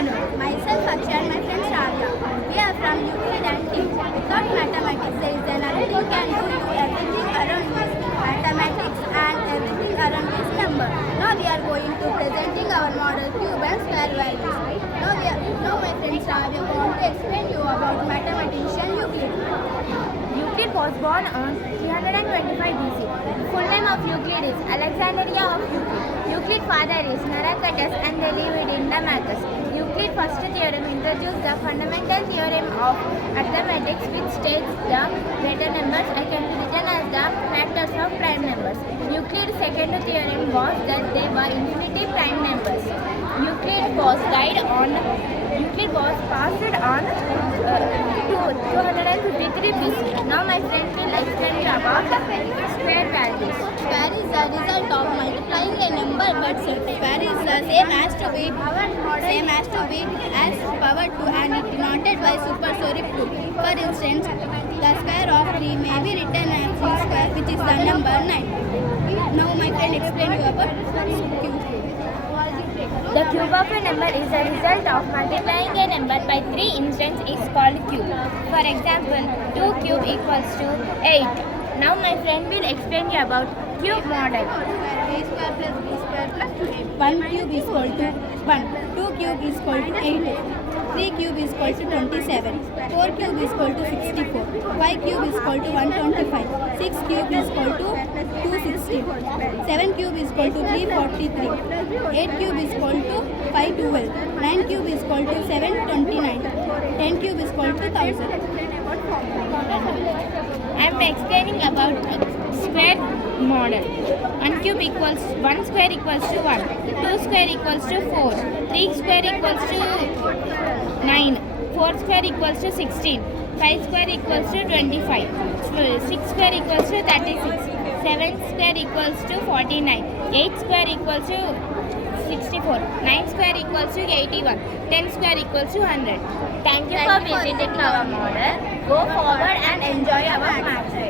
afternoon. Myself Akshay and my friend Shravya. We are from Euclid and team. Without mathematics, there is nothing can do everything around this mathematics and everything around this number. Now we are going to presenting our model cube and square values. Now my friend Shravya want to explain you about mathematician Euclid. Euclid was born on 325 BC. Full name of Euclid is Alexandria of Euclid. Euclid's father is Narakatus and they lived in Damascus. Euclid's first theorem introduced the fundamental theorem of mathematics which states the greater numbers can be written as the factors of prime numbers. Euclid's second theorem was that they were infinity prime numbers. Euclid was passed on 253 BC. Now my friend will explain you about square values. Square is the result of multiplying a number, but square is the same as power 2 and it denoted by superscript 2. For instance, the square of 3 may be written as 3 square, which is the number 9. Now my friend explain you about cube. The cube of a number is the result of multiplying a number by 3 instants is called cube. For example, 2 cube equals to 8. Now my friend will explain you about cube model. A square plus b square plus 2ab. 1 cube is equal to 1. 2 cube is equal to 8. 3 cube is equal to 27. 4 cube is equal to 64. 5 cube is equal to 125. 6 cube is equal to 260. 7 cube is equal to 343. 8 cube is equal to 512. 9 cube is equal to 729. 10 cube is equal to 1000. I am explaining about square model. 1 cube equals 1 square equals to 1. 2 square equals to 4. 3 square equals to 9. 4 square equals to 16. 5 square equals to 25. 6 square equals to 36. 7 square equals to 49. 8 square equals to 64. 9 square equals to 81. 10 square equals to 100. Thank you for visiting our model. Go forward and enjoy our maths.